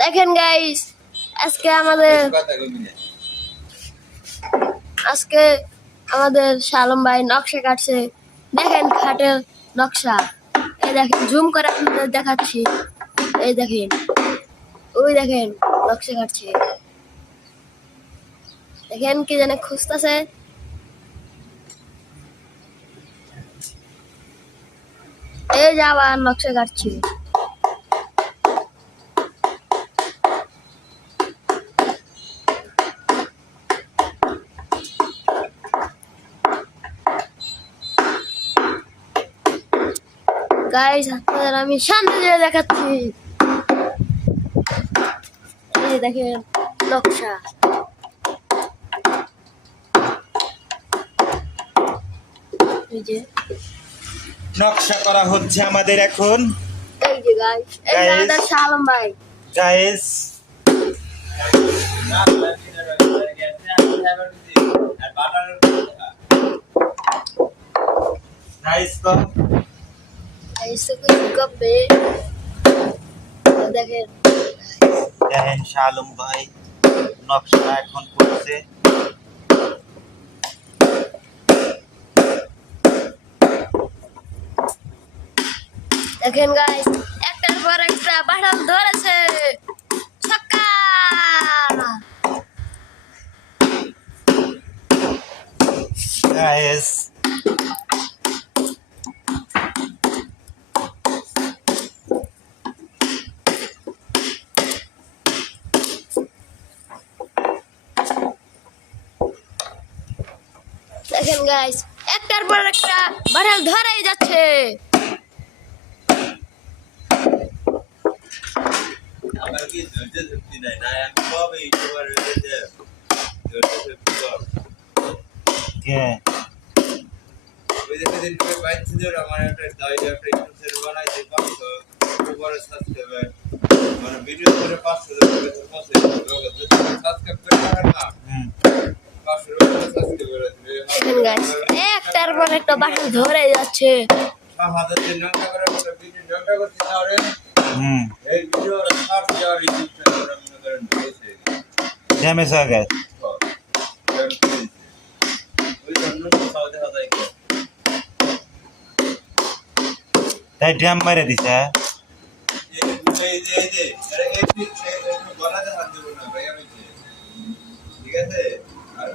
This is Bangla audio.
দেখেন গাইস, আজকে আমাদের শালম ভাই নকশা কাটছে। দেখেন খাটের নকশা, এই দেখেন জুম করে আপনাদের দেখাচ্ছি। এই দেখেন, ওই দেখেন নকশা কাটছে। দেখেন কি জানে খুঁজতেছে। এই যে আবার নকশা কাটছে। গাইস, আপনাদের আমি সামনে দিয়ে দেখাচ্ছি। এই যে দেখেন নকশা। এই যে নকশা করা হচ্ছে আমাদের এখন। এই যে গাইস, এই যে আমাদের শালম ভাই। গাইস দেখেন শালম ভাই নকশা এখন করছে। দেখেন গাইস, একটার পর একটা বাটাল ধরেছে। ছক্কা! গাইস দেখেন গাইস, একটার পর একটা বাটাল ধরেই যাচ্ছে। আমার কি ধৈর্য শক্তি নাই না, আমি কবে ইউটিউবার হয়েছে ধৈর্য শক্তি কম। কে ওই যে সেদিন করে পাইছি যে আমার একটা দাইটা একটা ইউটিউব বানাইছে 500 বড় সাবস্ক্রাইবার, মানে ভিডিও করে 500 করে পৌঁছে সাবস্ক্রাইব করে রাখেন না। 500 সাবস্ক্রাইবার আছে। দেখেন গাইস, একটার পর একটা বাটাল ধরেই যাচ্ছে। 6000 দিন নঙ্কা করে একটা ভিডিও নঙ্কা করতে পারে। এই ভিডিও আর 6000 ইউটিউব চ্যানেলে মনে করেন হয়েছে ড্যামেজ হয়ে গেছে। তাই ড্যাম মেরে দিছে। ঠিক আছে, আর